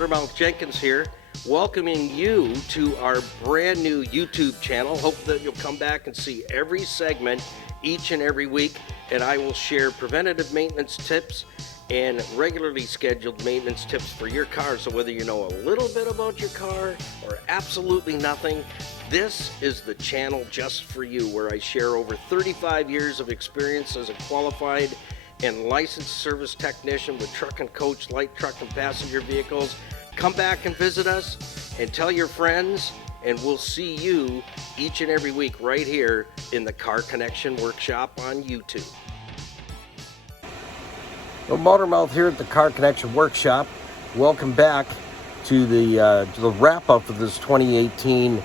Motormouth Jenkins here, welcoming you to our brand new YouTube channel. Hope that you'll come back and see every segment each and every week, and I will share preventative maintenance tips and regularly scheduled maintenance tips for your car. So whether you know a little bit about your car or absolutely nothing, this is the channel just for you, where I share over 35 years of experience as a qualified and licensed service technician with truck and coach, light truck and passenger vehicles. Come back and visit us and tell your friends, and we'll see you each and every week right here in the Car Connection Workshop on YouTube. Well, Motormouth here at the Car Connection Workshop. Welcome back to the wrap-up of this 2018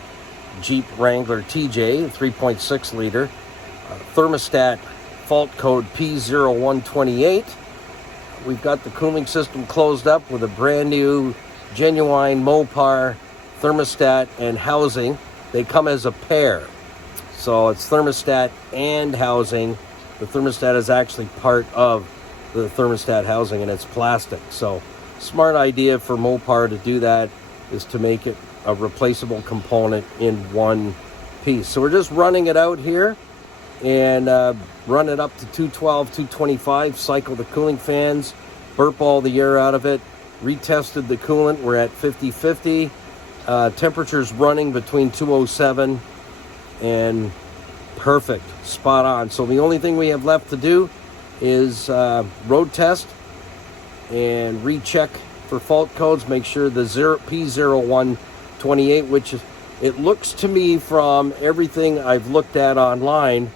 Jeep Wrangler TJ, 3.6 liter, thermostat fault code P0128. We've got the cooling system closed up with a brand new genuine Mopar thermostat and housing. They come as a pair, so it's thermostat and housing. The thermostat is actually part of the thermostat housing, and it's plastic. So smart idea for Mopar to do that is to make it a replaceable component in one piece. So we're just running it out here and run it up to 212, 225, cycle the cooling fans, burp all the air out of it, retested the coolant. We're at 50-50. Temperature's running between 207 and perfect, spot on. So the only thing we have left to do is road test and recheck for fault codes. Make sure the P0128, which is, it looks to me from everything I've looked at online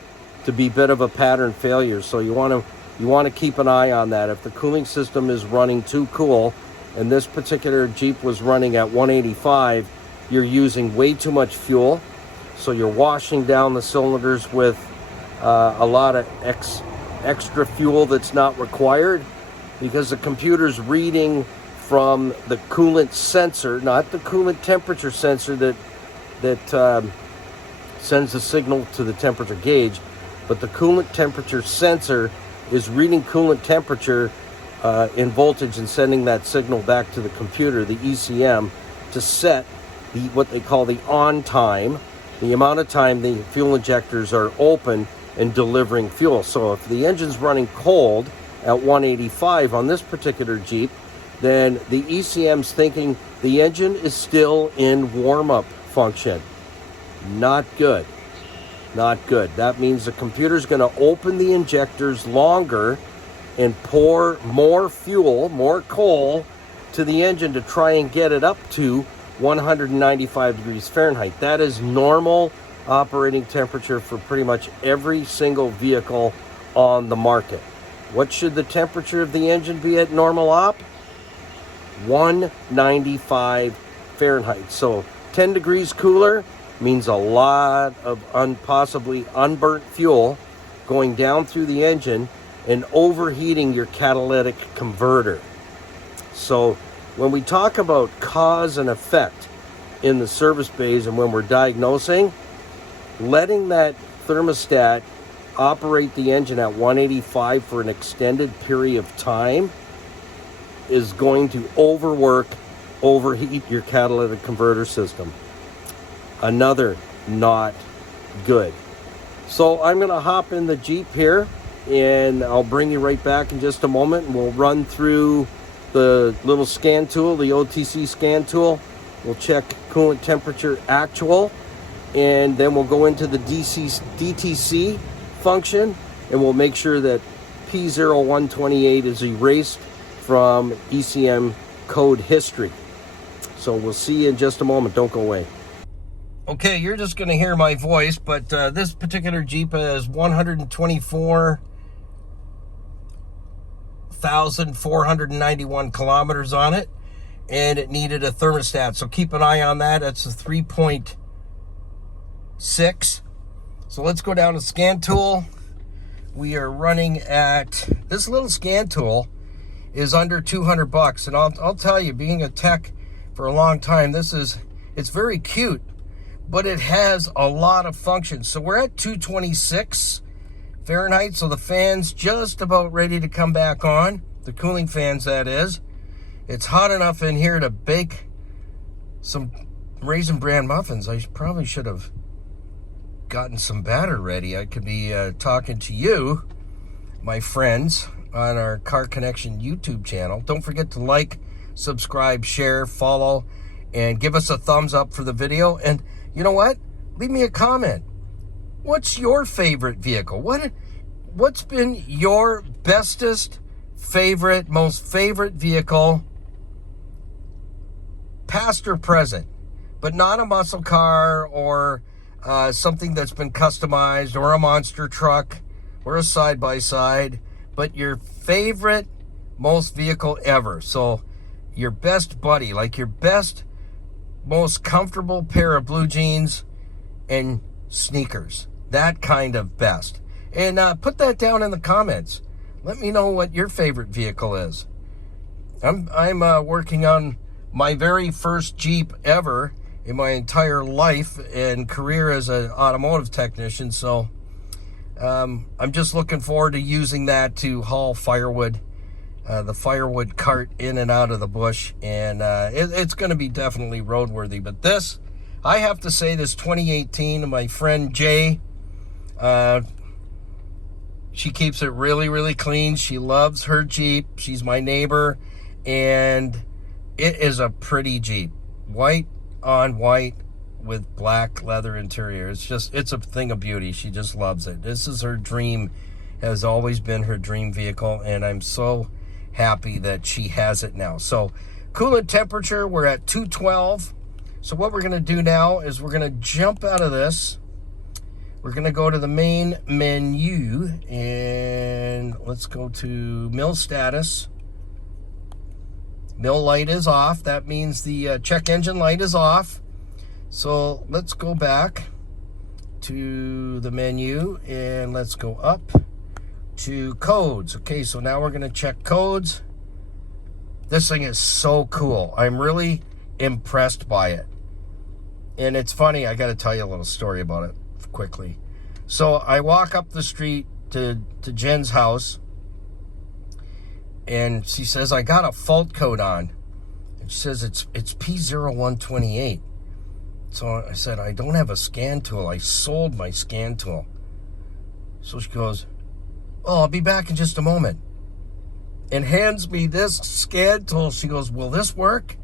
to be a bit of a pattern failure. So you want to keep an eye on that. If the cooling system is running too cool, and this particular Jeep was running at 185, you're using way too much fuel. So you're washing down the cylinders with a lot of extra fuel that's not required, because the computer's reading from the coolant sensor, not the coolant temperature sensor that sends the signal to the temperature gauge, but the coolant temperature sensor is reading coolant temperature in voltage and sending that signal back to the computer, the ECM, to set what they call the on time, the amount of time the fuel injectors are open and delivering fuel. So if the engine's running cold at 185 on this particular Jeep, then the ECM's thinking the engine is still in warm-up function. Not good. Not good. That means the computer's going to open the injectors longer and pour more fuel, more coal to the engine to try and get it up to 195 degrees Fahrenheit. That is normal operating temperature for pretty much every single vehicle on the market. What should the temperature of the engine be at normal op? 195 Fahrenheit. So 10 degrees cooler means a lot of possibly unburnt fuel going down through the engine and overheating your catalytic converter. So when we talk about cause and effect in the service bays and when we're diagnosing, letting that thermostat operate the engine at 185 for an extended period of time is going to overheat your catalytic converter system. Another not good. So I'm going to hop in the Jeep here, and I'll bring you right back in just a moment, and we'll run through the little scan tool, the OTC scan tool. We'll check coolant temperature actual, and then we'll go into the DTC function, and we'll make sure that P0128 is erased from ECM code history. So we'll see you in just a moment. Don't go away. Okay, you're just going to hear my voice, but this particular Jeep has 124,491 kilometers on it, and it needed a thermostat. So keep an eye on that. It's a 3.6. So let's go down to scan tool. We are running at, this little scan tool is under $200, and I'll tell you, being a tech for a long time, it's very cute, but it has a lot of functions. So we're at 226 Fahrenheit, so the fan's just about ready to come back on, the cooling fans that is. It's hot enough in here to bake some Raisin Bran muffins. I probably should have gotten some batter ready. I could be talking to you, my friends, on our Car Connection YouTube channel. Don't forget to like, subscribe, share, follow, and give us a thumbs up for the video. And you know what? Leave me a comment. What's your favorite vehicle? What's been your bestest, favorite, most favorite vehicle, past or present, but not a muscle car or something that's been customized, or a monster truck or a side-by-side, but your favorite, most vehicle ever. So your best buddy, like your best, most comfortable pair of blue jeans and sneakers, that kind of best. And put that down in the comments. Let me know what your favorite vehicle is. I'm working on my very first Jeep ever in my entire life and career as an automotive technician. So I'm just looking forward to using that to haul firewood, the firewood cart in and out of the bush. And it's going to be definitely roadworthy. But this, I have to say, this 2018, my friend Jay, she keeps it really, really clean. She loves her Jeep. She's my neighbor. And it is a pretty Jeep. White on white with black leather interior. It's a thing of beauty. She just loves it. This is her dream, has always been her dream vehicle, and I'm so happy that she has it now. So coolant temperature, we're at 212. So what we're going to do now is we're going to jump out of this. We're going to go to the main menu, and let's go to mill status. Mill light is off. That means the check engine light is off. So let's go back to the menu and let's go up to codes. Okay, so now we're going to check codes. This thing is so cool. I'm really impressed by it. And it's funny, I got to tell you a little story about it quickly. So I walk up the street to Jen's house, and she says, I got a fault code on. And she says, it's P0128. So I said, I don't have a scan tool. I sold my scan tool. So she goes, oh, I'll be back in just a moment. And hands me this scan tool. She goes, will this work?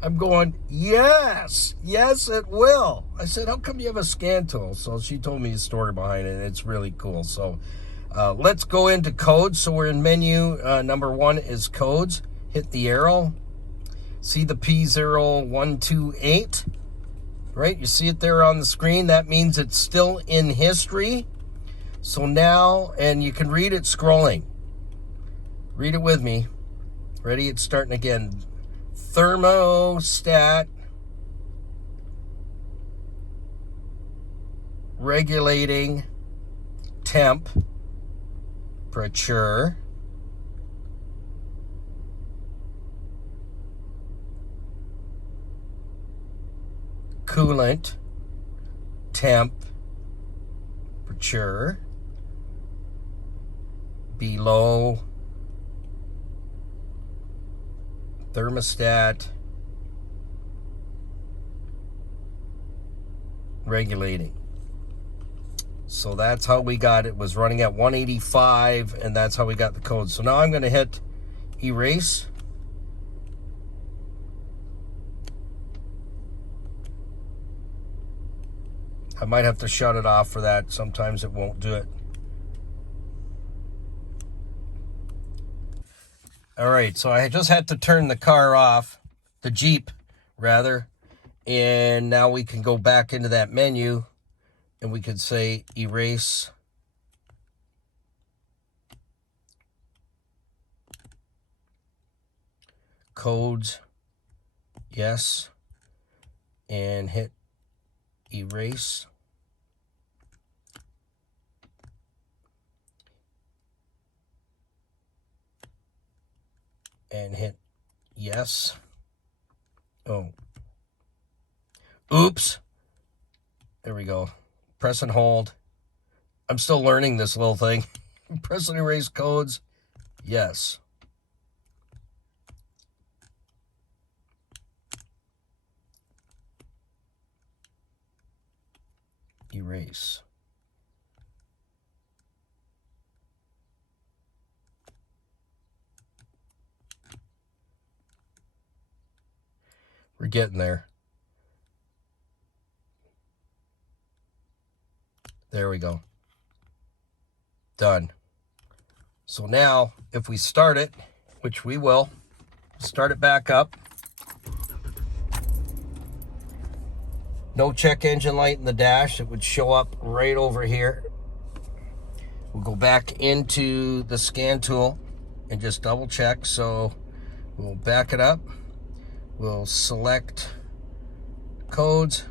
I'm going, yes, it will. I said, how come you have a scan tool? So she told me the story behind it, and it's really cool. So let's go into codes. So we're in menu. Number 1 is codes. Hit the arrow. See the P0128, right? You see it there on the screen. That means it's still in history. So now, and you can read it scrolling. Read it with me. Ready? It's starting again. Thermostat regulating temperature coolant temperature below thermostat regulating. So that's how we got it. Was running at 185, and that's how we got the code. So now I'm going to hit erase. I might have to shut it off for that. Sometimes it won't do it. All right, so I just had to turn the car off, the Jeep, rather, and now we can go back into that menu, and we could say erase codes, yes, and hit erase. And hit yes. Oh. Oops. There we go. Press and hold. I'm still learning this little thing. Press and erase codes. Yes. erase. We're getting there. There we go. Done. So now, if we start it, which we will, start it back up. No check engine light in the dash. It would show up right over here. We'll go back into the scan tool and just double check. So we'll back it up. We'll select codes.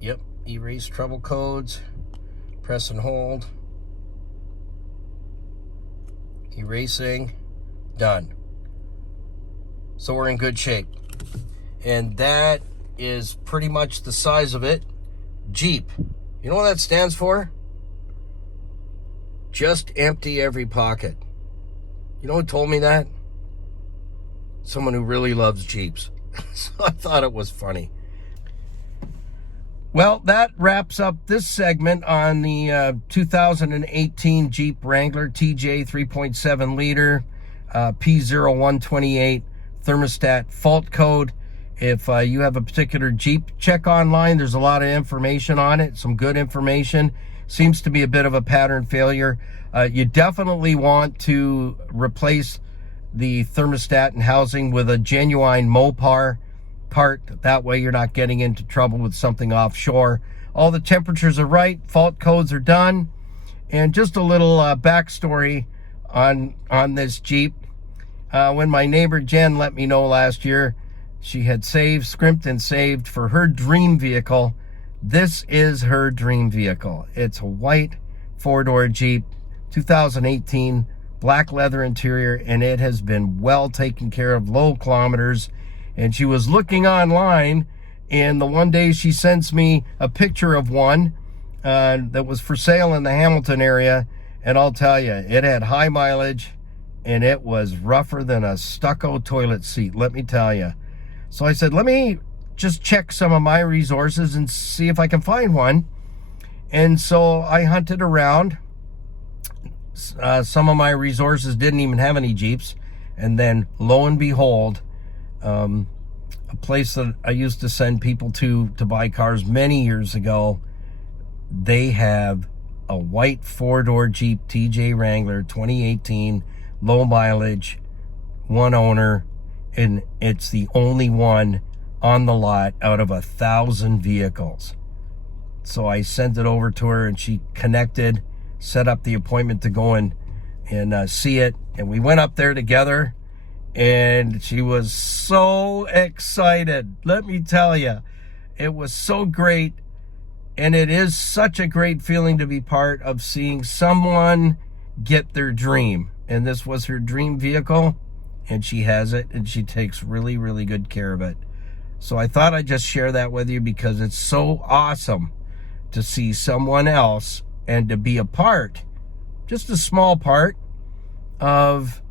Yep, erase trouble codes, press and hold, erasing, done. So we're in good shape. And that is pretty much the size of it. Jeep. You know what that stands for? Just empty every pocket. You know who told me that? Someone who really loves Jeeps. So I thought it was funny. Well, that wraps up this segment on the 2018 Jeep Wrangler TJ 3.7 liter P0128 thermostat fault code. If you have a particular Jeep, check online. There's a lot of information on it, some good information. Seems to be a bit of a pattern failure. You definitely want to replace the thermostat and housing with a genuine Mopar part. That way you're not getting into trouble with something offshore. All the temperatures are right, fault codes are done. And just a little backstory on this Jeep. When my neighbor Jen let me know last year, she had scrimped and saved for her dream vehicle. This is her dream vehicle. It's a white four-door Jeep, 2018, black leather interior, and it has been well taken care of, low kilometers. And she was looking online, and the one day she sends me a picture of one that was for sale in the Hamilton area. And I'll tell you, it had high mileage, and it was rougher than a stucco toilet seat, let me tell you. So I said, let me just check some of my resources and see if I can find one. And so I hunted around. Some of my resources didn't even have any Jeeps. And then lo and behold, a place that I used to send people to buy cars many years ago, they have a white four-door Jeep TJ Wrangler 2018, low mileage, one owner, and it's the only one on the lot out of 1,000 vehicles. So I sent it over to her, and she connected, set up the appointment to go and see it, and we went up there together. And she was so excited. Let me tell you, it was so great. And it is such a great feeling to be part of seeing someone get their dream. And this was her dream vehicle, and she has it, and she takes really, really good care of it. So I thought I'd just share that with you because it's so awesome to see someone else and to be a part, just a small part of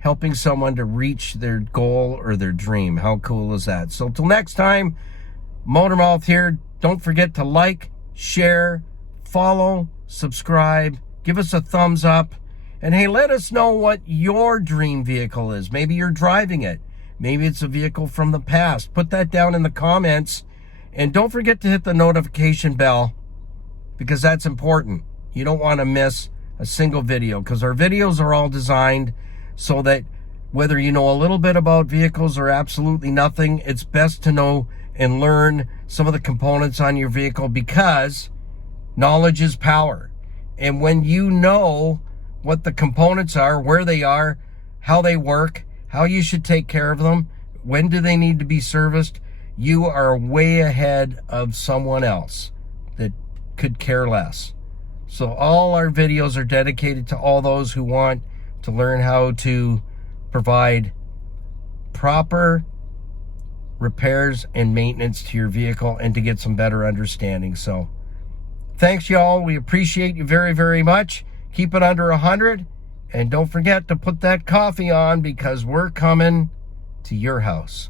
helping someone to reach their goal or their dream. How cool is that? So till next time, Motormouth here. Don't forget to like, share, follow, subscribe, give us a thumbs up, and hey, let us know what your dream vehicle is. Maybe you're driving it. Maybe it's a vehicle from the past. Put that down in the comments, and don't forget to hit the notification bell because that's important. You don't want to miss a single video because our videos are all designed so that whether you know a little bit about vehicles or absolutely nothing, it's best to know and learn some of the components on your vehicle because knowledge is power. And when you know what the components are, where they are, how they work, how you should take care of them, when do they need to be serviced, you are way ahead of someone else that could care less. So all our videos are dedicated to all those who want to learn how to provide proper repairs and maintenance to your vehicle and to get some better understanding. So thanks, y'all. We appreciate you very, very much. Keep it under 100. And don't forget to put that coffee on, because we're coming to your house.